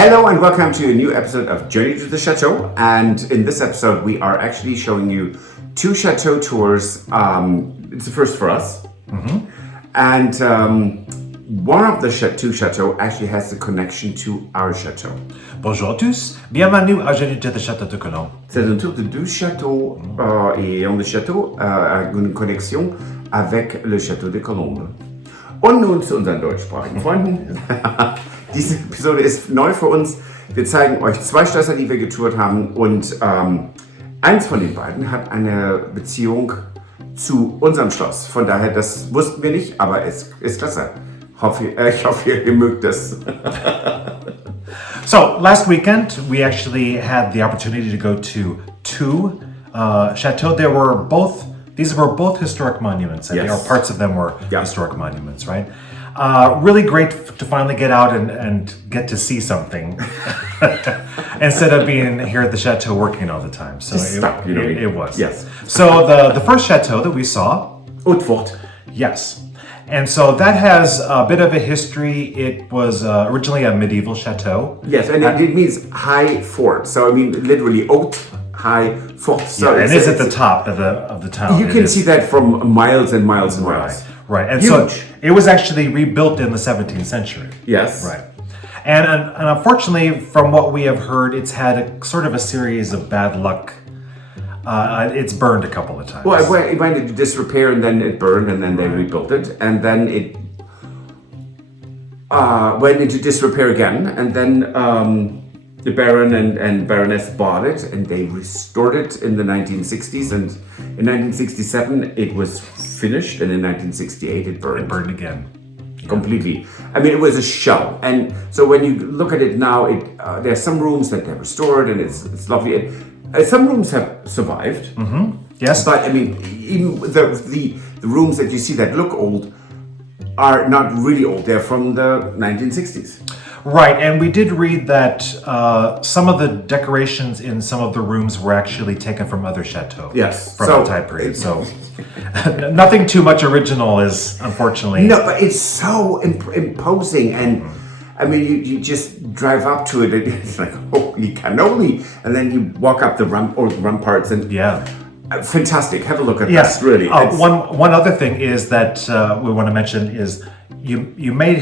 Hello and welcome to a new episode of Journey to the Chateau. And in this episode, we are actually showing you two chateau tours. It's the first for us. And one of the two chateaux actually has a connection to our chateau. Bonjour à tous, bienvenue à Journey to the Château de Colombe. C'est un tour de deux châteaux et un des châteaux a une connexion avec le Château de Colombe. Und nun zu unseren deutschsprachigen Freunden. Diese Episode ist neu für uns. Wir zeigen euch zwei Schlösser, die wir getourt haben. Und eins von den beiden hat eine Beziehung zu unserem Schloss. Von daher, das wussten wir nicht, aber es ist klasse. Ich hoffe, ihr mögt es. So, last weekend, we actually had the opportunity to go to two chateaux. These were both historic monuments, and Yes. parts of them were Yeah. historic monuments, right? Really great to finally get out and get to see something instead of being here at the chateau working all the time. So it was. Yes. So the first chateau that we saw, Hautefort. yes. And so that has a bit of a history. It was originally a medieval chateau. Yes, and it means high fort. So I mean, literally, haute, high fort. So And it's at the top of the town. You can see that from miles and miles and miles. Right. And Huge. so it was actually rebuilt in the 17th century. Yes. Right. And unfortunately, from what we have heard, it's had a sort of a series of bad luck. It's burned a couple of times. Well, it went into disrepair and then it burned and then they rebuilt it. And then it went into disrepair again. And then the Baron and Baroness bought it and they restored it in the 1960s. And in 1967, it was finished. And in 1968, it burned. It burned again. Completely. I mean, it was a shell. And so when you look at it now, there are some rooms that they're restored and it's lovely. Some rooms have survived. Yes. But I mean, even the rooms that you see that look old are not really old. They're from the 1960s. Right, and we did read that some of the decorations in some of the rooms were actually taken from other chateaux. Yes. From the time period. So nothing too much original is, unfortunately. No, but it's so imposing. And I mean, you just drive up to it and it's like, holy cannoli. And then you walk up the ramparts and fantastic. Have a look at Yes, that, really. One other thing is that we want to mention is you may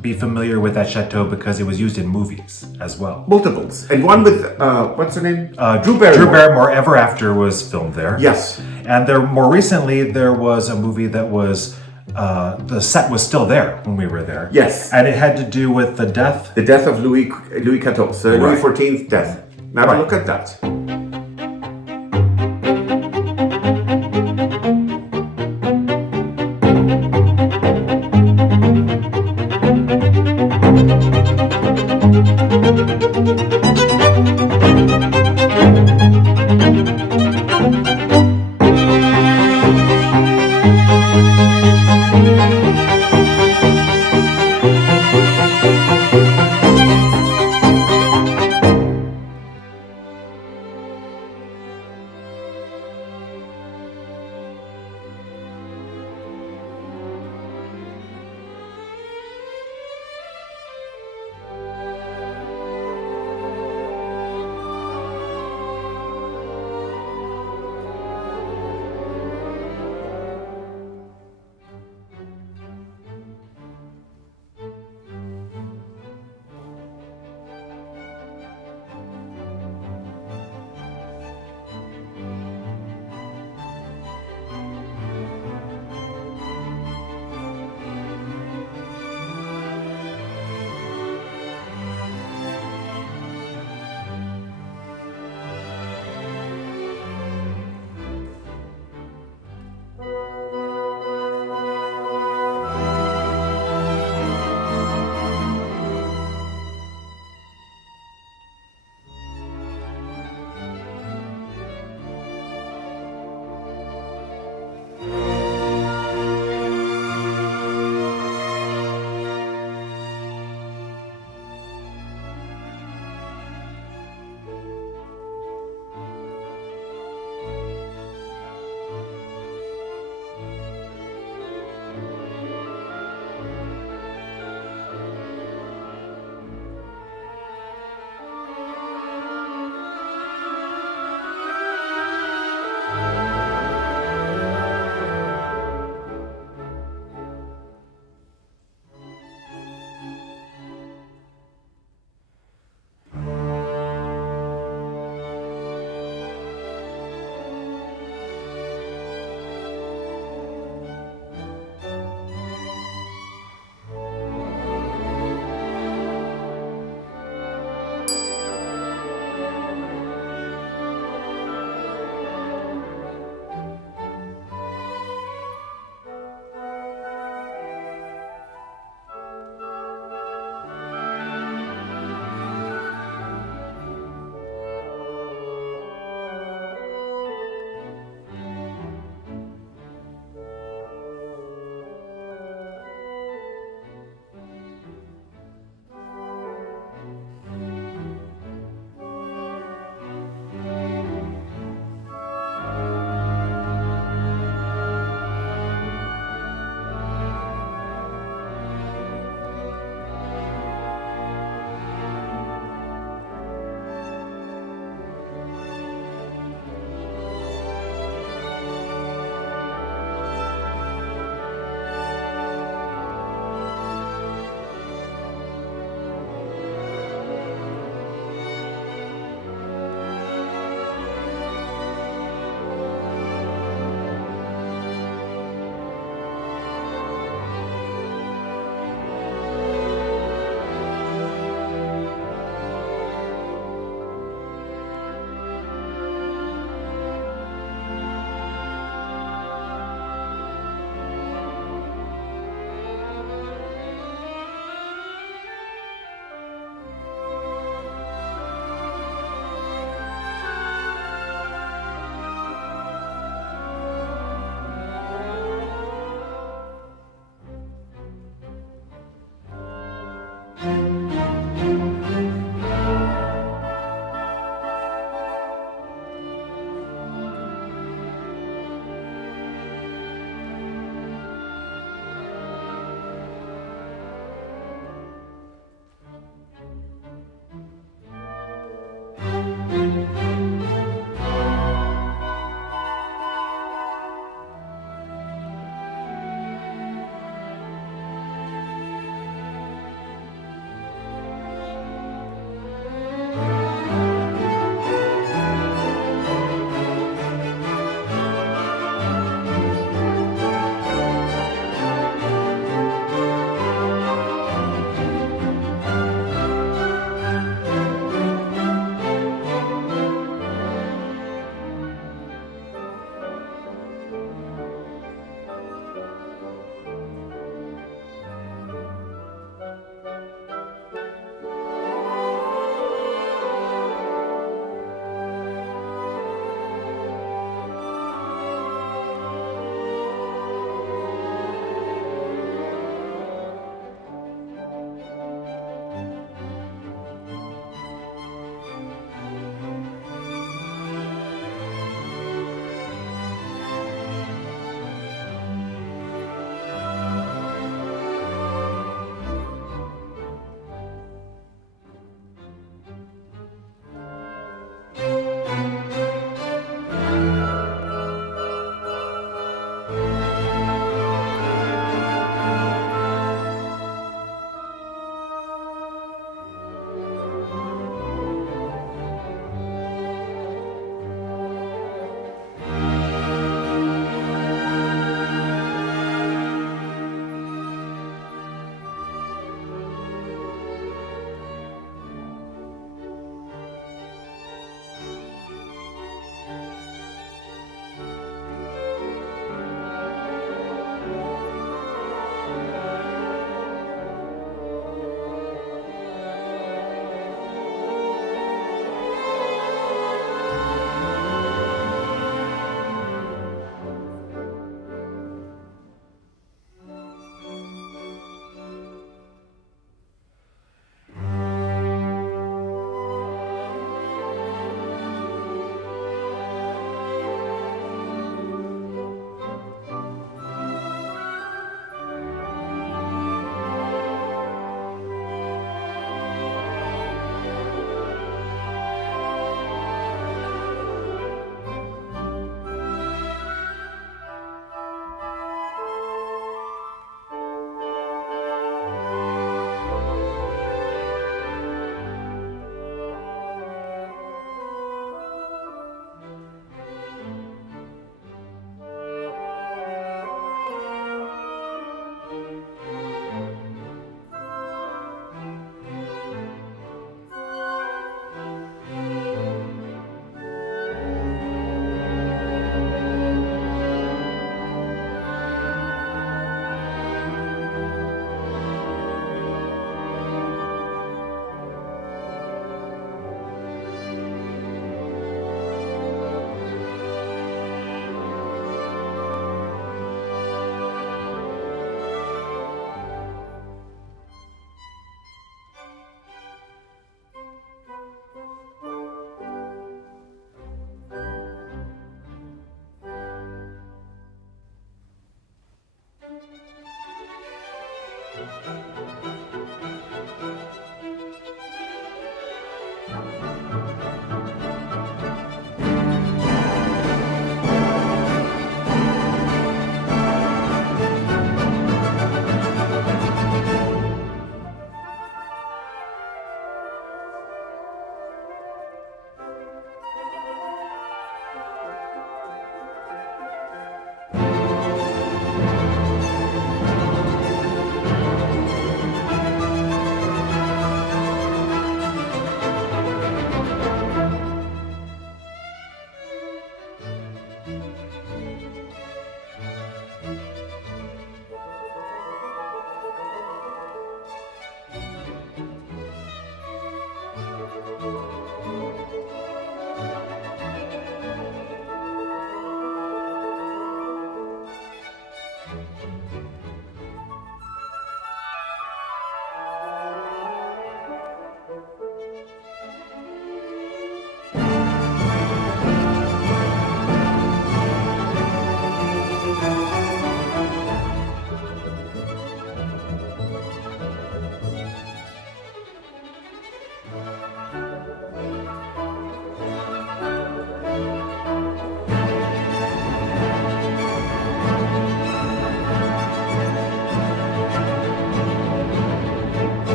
be familiar with that chateau because it was used in movies as well. Multiples. And one with, what's her name? Drew Barrymore. Drew Barrymore, Ever After, was filmed there. Yes. And more recently, there was a movie that was, the set was still there when we were there. Yes. And it had to do with the death. The death of Louis XIV, Louis XIV's death. Now have a look at that.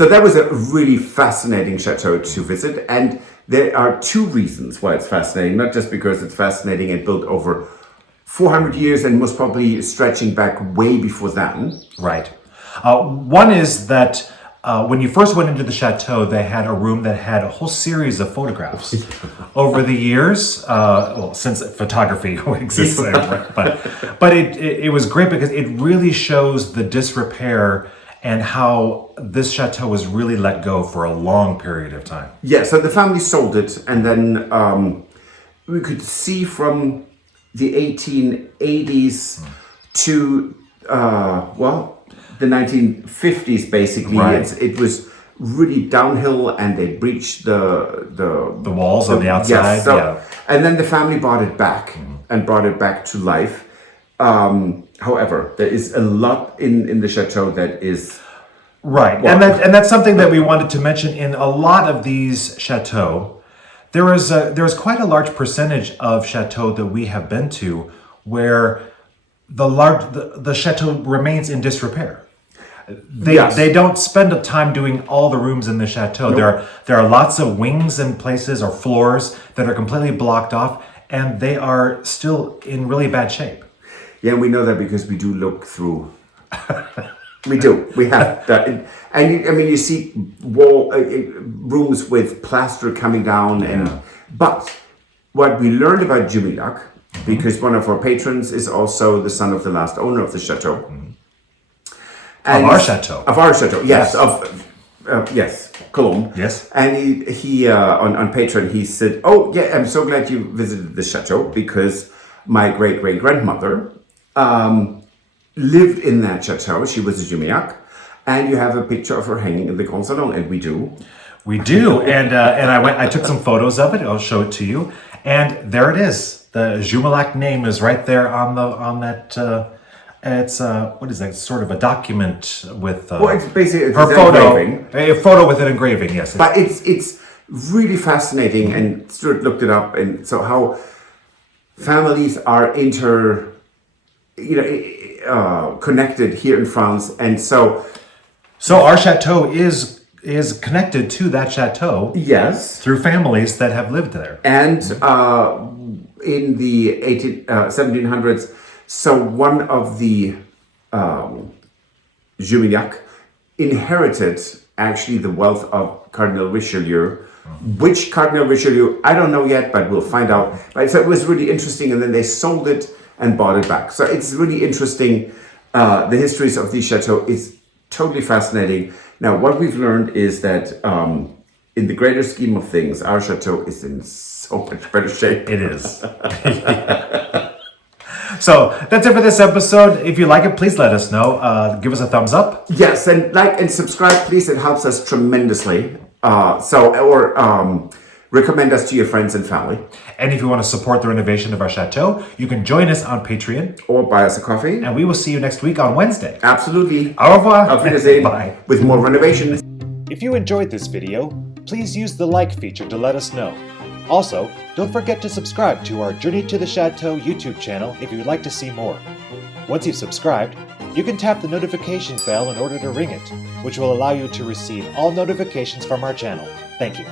So that was a really fascinating chateau to visit, and there are two reasons why it's fascinating. Not just because it's fascinating and built over 400 years and most probably stretching back way before then. Right. One is that when you first went into the chateau, they had a room that had a whole series of photographs. Over the years, well, since photography exists, but it was great because it really shows the disrepair and how this chateau was really let go for a long period of time. Yeah, so the family sold it, and then we could see from the 1880s to, the 1950s, basically. Right. It was really downhill, and they breached the walls on the outside. Yes, and then the family bought it back and brought it back to life. However, there is a lot in the chateau that is right, well, and that's something that we wanted to mention. In a lot of these chateaux, there is quite a large percentage of chateau that we have been to where the chateau remains in disrepair. They don't spend a time doing all the rooms in the chateau. Nope. There are lots of wings and places or floors that are completely blocked off, and they are still in really bad shape. Yeah, we know that because we do look through. We do. We have that, and you see rooms with plaster coming down, but what we learned about Jumilhac, because one of our patrons is also the son of the last owner of the chateau. And of our chateau, yes, yes, Colombe, yes. And he on Patreon he said, "Oh yeah, I'm so glad you visited the chateau because my great grandmother lived in that chateau. She was a Jumilhac, and you have a picture of her hanging in the Grand Salon, and we do." And I took some photos of it. I'll show it to you, and there it is. The Jumilhac name is right there on that. It's what is that? Sort of a document with it's basically her photo, engraving. A photo with an engraving. Yes, but it's really fascinating, and Stuart looked it up, and so how families are connected here in France, and so our chateau is connected to that chateau. Yes, through families that have lived there, and in the 1700s. So one of the Jumilhac inherited actually the wealth of Cardinal Richelieu. Which Cardinal Richelieu, I don't know yet, but we'll find out. Right? So it was really interesting, and then they sold it and bought it back. So it's really interesting. The histories of the chateau is totally fascinating. Now, what we've learned is that in the greater scheme of things, our chateau is in so much better shape. It is. So that's it for this episode. If you like it, please let us know. Give us a thumbs up. Yes, and like and subscribe, please. It helps us tremendously. Recommend us to your friends and family. And if you want to support the renovation of our chateau, you can join us on Patreon. Or buy us a coffee. And we will see you next week on Wednesday. Absolutely. Au revoir. Auf Wiedersehen. Bye. With more renovations. If you enjoyed this video, please use the like feature to let us know. Also, don't forget to subscribe to our Journey to the Chateau YouTube channel if you would like to see more. Once you've subscribed, you can tap the notification bell in order to ring it, which will allow you to receive all notifications from our channel. Thank you.